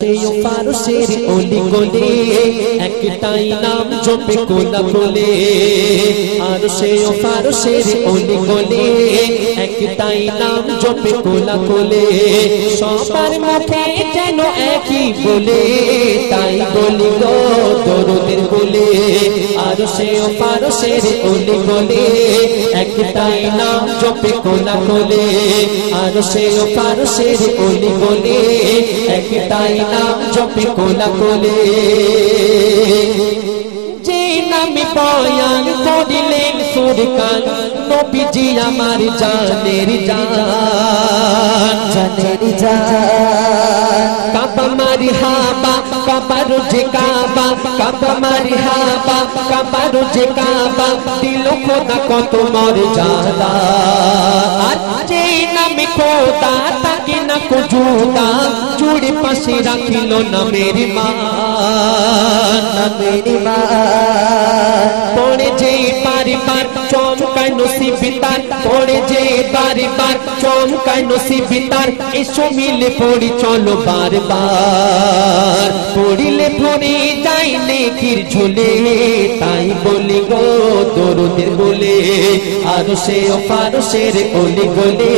ফারসের অলি গলি একটাই নাম জপে কোলা বলে আর সে ফারসের অলি গলি একটাই নাম জপে কোলা বলে সবার মুখে যেন একই বলে তাই বলি গো দরুদের বলে আর সে ফারসের অলি গলি একটাই নাম জপে কোলা বলে আর সে ফারসের অলি গলি একটাই নাম জপে কোলা কোলে যে নামে বয়ান করিলেন সুরকান নবীজি আমার জানের জান জানের জান কাবা মারি হাবা কাবা রোজে কাবা কাবা মারি হাবা কাবা রোজে কাবা দিল খোদা কত মর্যাদা আর যে নামে খোদা তাকে না কো জুদা জুড়ে পাশে রাখিল না মেরি মা পড়ে যে বারবার চমকায় নসিবে তার পড়ে যে বারবার চমকায় নসিবে তার এসো মিলে পড়ি চলো বারবার পড়িলে পড়ে যাই নেকির ঝোলে তাই বলি গো দরুদের বলে আর সে ফারসের অলি গলে